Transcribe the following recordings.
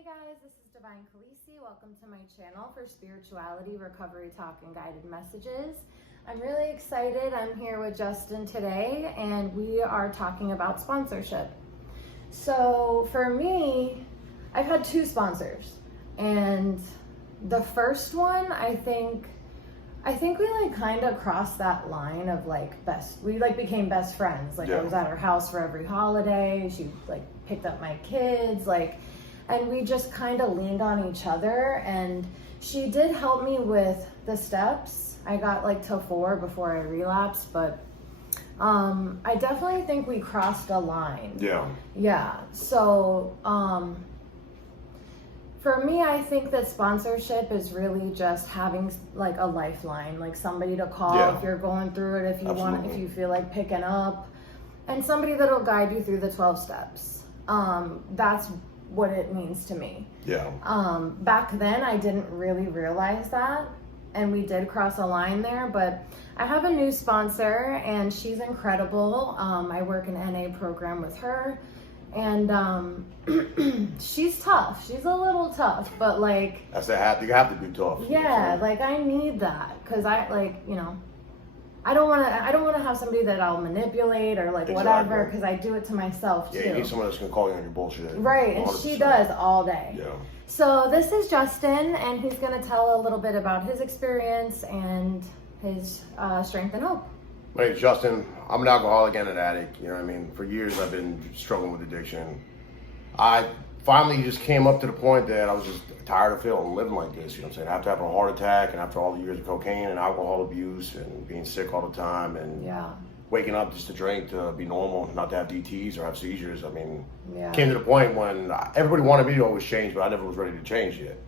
Hey guys, this is Divine Khaleesi. Welcome to my channel for spirituality, recovery talk, and guided messages. I'm really excited. I'm here with Justin today, and we are talking about sponsorship. So for me, I've had two sponsors, and the first one, I think we like kind of crossed that line of we became best friends. I was at her house for every holiday. She picked up my kids, and we just kind of leaned on each other, and she did help me with the steps. I got till 4 before I relapsed, but I definitely think we crossed a line. Yeah. So for me, I think that sponsorship is really just having a lifeline, somebody to call if you're going through it, if you feel like picking up, and somebody that'll guide you through the 12 steps. That's what it means to me. Back then I didn't really realize that, and we did cross a line there, but I have a new sponsor and she's incredible. I work an NA program with her, and she's tough. She's a little tough, but you have to be tough. Yeah, I need that, because I don't want to have somebody that I'll manipulate or whatever, because I do it to myself too. Yeah, you need someone that's going to call you on your bullshit. Right, 100%. And she does all day. Yeah. So this is Justin, and he's going to tell a little bit about his experience and his strength and hope. My name's Justin. I'm an alcoholic and an addict. You know what I mean? For years I've been struggling with addiction. I finally just came up to the point that I was just tired of living like this, you know what I'm saying? After having a heart attack, and after all the years of cocaine and alcohol abuse and being sick all the time, and waking up just to drink to be normal, not to have DTs or have seizures. Came to the point when everybody wanted me to always change, but I never was ready to change yet.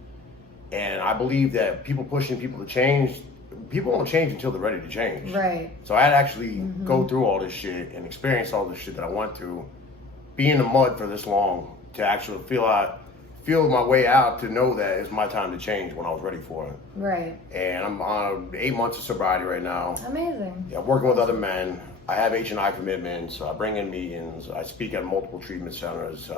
And I believe that people pushing people to change, people don't change until they're ready to change. Right. So I had to actually go through all this shit and experience all this shit that I went through, be in the mud for this long, to actually feel my way out, to know that it's my time to change when I was ready for it. Right. And I'm on 8 months of sobriety right now. Amazing. Yeah, working with other men. I have H&I commitments. I bring in meetings. I speak at multiple treatment centers.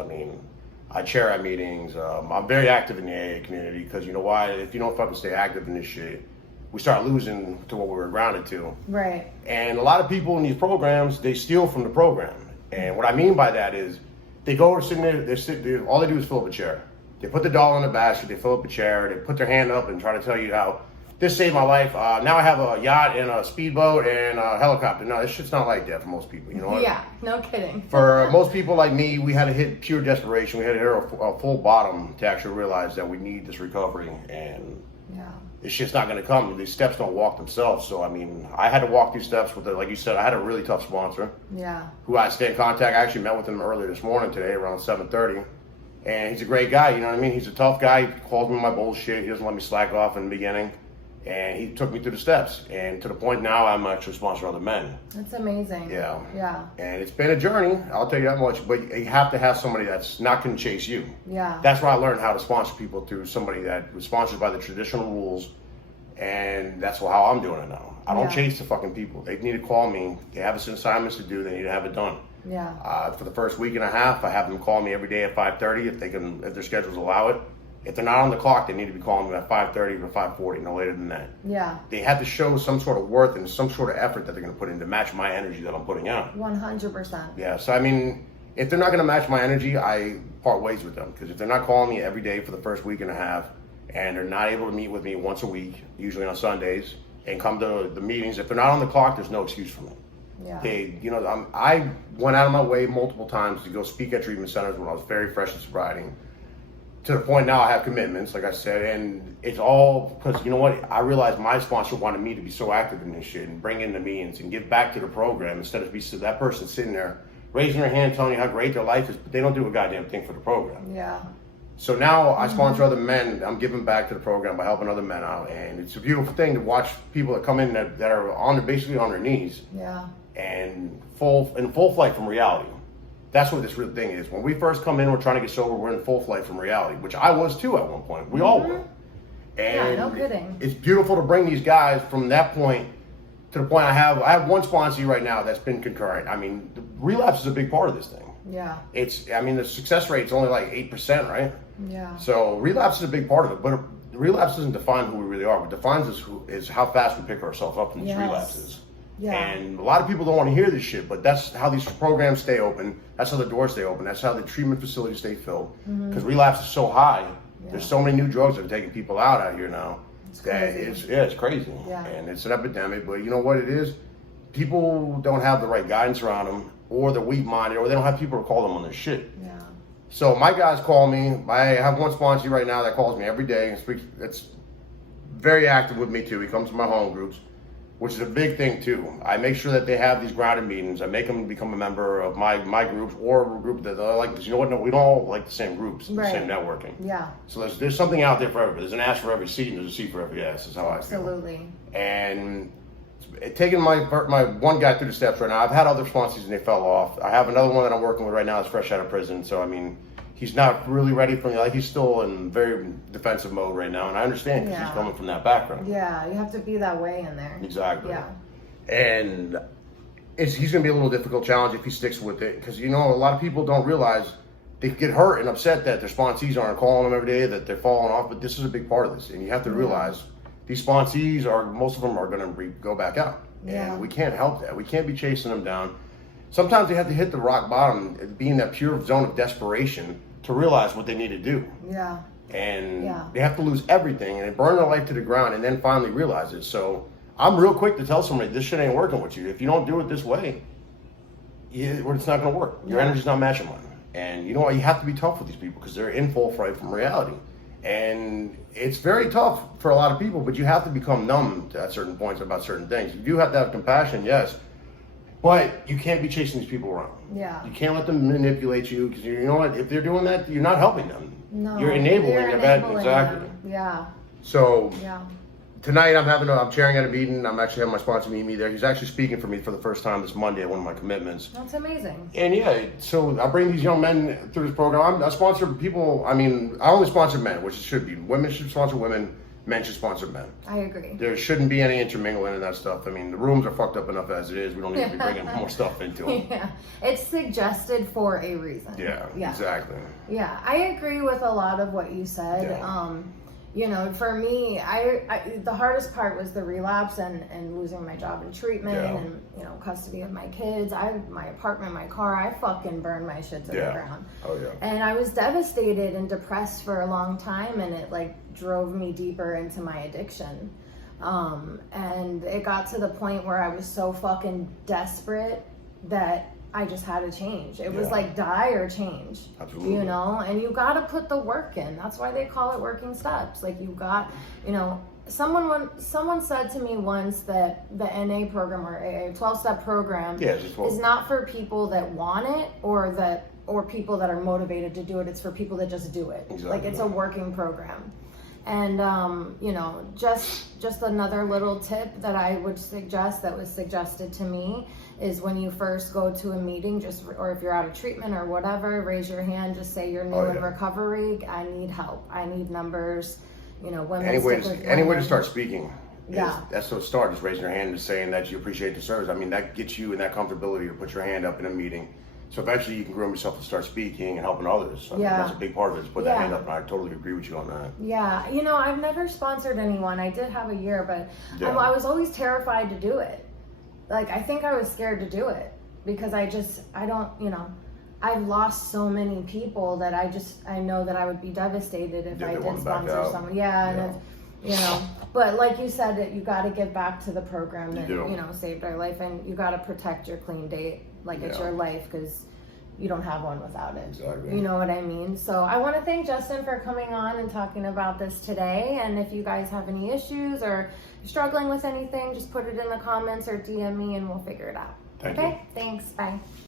I chair at meetings. I'm very active in the AA community, because you know why? If you don't fucking stay active in this shit, we start losing to what we were grounded to. Right. And a lot of people in these programs, they steal from the program. And what I mean by that is, they go sitting there, all they do is fill up a chair. They put the dollar in the basket, they fill up a chair, they put their hand up and try to tell you how this saved my life. Now I have a yacht and a speedboat and a helicopter. No, this shit's not like that for most people, you know what? Yeah, no kidding. For most people like me, we had to hit pure desperation. We had to hit a full bottom to actually realize that we need this recovery, and this shit's not going to come. These steps don't walk themselves. So, I had to walk these steps with, like you said, I had a really tough sponsor. Yeah. Who I stay in contact. I actually met with him earlier this morning today around 7:30. And he's a great guy, you know what I mean? He's a tough guy. He calls me my bullshit. He doesn't let me slack off in the beginning. And he took me through the steps. And to the point now, I'm actually sponsoring other men. That's amazing. Yeah. Yeah. And it's been a journey, I'll tell you that much. But you have to have somebody that's not going to chase you. Yeah. That's where I learned how to sponsor people, through somebody that was sponsored by the traditional rules. And that's how I'm doing it now. I don't chase the fucking people. They need to call me. They have some assignments to do. They need to have it done. Yeah. For the first week and a half, I have them call me every day at 5:30 if their schedules allow it. If they're not on the clock, they need to be calling me at 5:30 or 5:40, no later than that. Yeah. They have to show some sort of worth and some sort of effort that they're going to put in to match my energy that I'm putting out. 100%. Yeah. So if they're not going to match my energy, I part ways with them. Because if they're not calling me every day for the first week and a half, and they're not able to meet with me once a week, usually on Sundays, and come to the meetings, if they're not on the clock, there's no excuse for me. Yeah. I went out of my way multiple times to go speak at treatment centers when I was very fresh in sobriety. To the point now I have commitments, like I said, and it's all because, you know what, I realized my sponsor wanted me to be so active in this shit and bring in the meetings and give back to the program, instead of that person sitting there raising their hand telling you how great their life is, but they don't do a goddamn thing for the program. Yeah. So now I sponsor other men. I'm giving back to the program by helping other men out, and it's a beautiful thing to watch people that come in that are basically on their knees. Yeah. And in full flight from reality. That's what this real thing is. When we first come in, we're trying to get sober, we're in full flight from reality, which I was too at one point. We all were. And no kidding. It's beautiful to bring these guys from that point to the point I have one sponsee right now that's been concurrent. The relapse is a big part of this thing. Yeah. I mean, the success rate's only like 8%, right? Yeah. So relapse is a big part of it, but relapse doesn't define who we really are. What defines us is how fast we pick ourselves up from these Yes. relapses. Yeah. And a lot of people don't want to hear this shit, but that's how these programs stay open. That's how the doors stay open. That's how the treatment facilities stay filled. Because relapse is so high. There's so many new drugs that are taking people out here now. It's that crazy. it's crazy. Yeah. And it's an epidemic. But you know what it is? People don't have the right guidance around them, or they're weak-minded, or they don't have people to call them on their shit. Yeah. So my guys call me. I have one sponsor right now that calls me every day and speaks. It's very active with me too. He comes to my home groups, which is a big thing too. I make sure that they have these grounded meetings. I make them become a member of my groups or a group that they like. Because you know what? No, we don't all like the same groups, Right. the same networking. Yeah. So there's something out there for everybody. There's an ass for every seat, and there's a seat for every ass. Is how I feel. Absolutely. And taking my one guy through the steps right now. I've had other sponsors and they fell off. I have another one that I'm working with right now that's fresh out of prison. So I mean, he's not really ready for me. Like he's still in very defensive mode right now, and I understand because he's coming from that background. Yeah, you have to be that way in there. Exactly. Yeah. And he's going to be a little difficult challenge if he sticks with it, because you know a lot of people don't realize they get hurt and upset that their sponsees aren't calling them every day, that they're falling off. But this is a big part of this, and you have to realize these sponsees most of them are going to go back out, and we can't help that. We can't be chasing them down. Sometimes they have to hit the rock bottom, be in that pure zone of desperation to realize what they need to do. Yeah. And they have to lose everything and burn their life to the ground and then finally realize it. So I'm real quick to tell somebody, this shit ain't working with you. If you don't do it this way, it's not going to work. Your energy's not matching mine. And you know what? You have to be tough with these people because they're in full fright from reality. And it's very tough for a lot of people, but you have to become numb at certain points about certain things. You do have to have compassion, yes, but you can't be chasing these people around. Yeah. You can't let them manipulate you, because you know what? If they're doing that, you're not helping them. No. You're enabling their bad. Exactly. them. Yeah. So Yeah. tonight I'm chairing at a meeting. I'm actually having my sponsor meet me there. He's actually speaking for me for the first time this Monday at one of my commitments. That's amazing. And yeah, so I bring these young men through this program. I sponsor people. I mean, I only sponsor men, which it should be. Women should sponsor women. Men should sponsor men. I agree. There shouldn't be any intermingling in that stuff. I mean, the rooms are fucked up enough as it is. We don't need to be bringing more stuff into them. Yeah. It's suggested for a reason. Yeah, exactly. Yeah, I agree with a lot of what you said. Yeah. You know, for me, the hardest part was the relapse and losing my job and treatment and, you know, custody of my kids. My apartment, my car, I fucking burned my shit to the ground. Oh, yeah. And I was devastated and depressed for a long time, and it like drove me deeper into my addiction. And it got to the point where I was so fucking desperate that I just had to change. It was like die or change. Absolutely. You know, and you got to put the work in. That's why they call it working steps. Like you got, you know, someone said to me once that the NA program or a 12-step program is not for people that want it or people that are motivated to do it. It's for people that just do it. Exactly. Like it's a working program. And you know, just another little tip that I would suggest that was suggested to me is when you first go to a meeting, or if you're out of treatment or whatever, raise your hand, just say you're new in recovery, I need help, I need numbers, you know, women. Any way to start speaking. Yeah. That's the start, is raising your hand and saying that you appreciate the service. I mean, that gets you in that comfortability to put your hand up in a meeting. So eventually you can groom yourself to start speaking and helping others. I mean, that's a big part of it, is put that hand up, and I totally agree with you on that. Yeah, you know, I've never sponsored anyone. I did have a year, but I was always terrified to do it. Like, I think I was scared to do it because I don't, you know, I've lost so many people that I know that I would be devastated if I did sponsor someone. Yeah, and if, you know, but like you said, that you got to give back to the program that, you know, saved our life, and you got to protect your clean date. Like it's your life, because you don't have one without it. Exactly. You know what I mean? So I want to thank Justin for coming on and talking about this today. And if you guys have any issues or struggling with anything, just put it in the comments or DM me and we'll figure it out. Thank you. Thanks. Bye.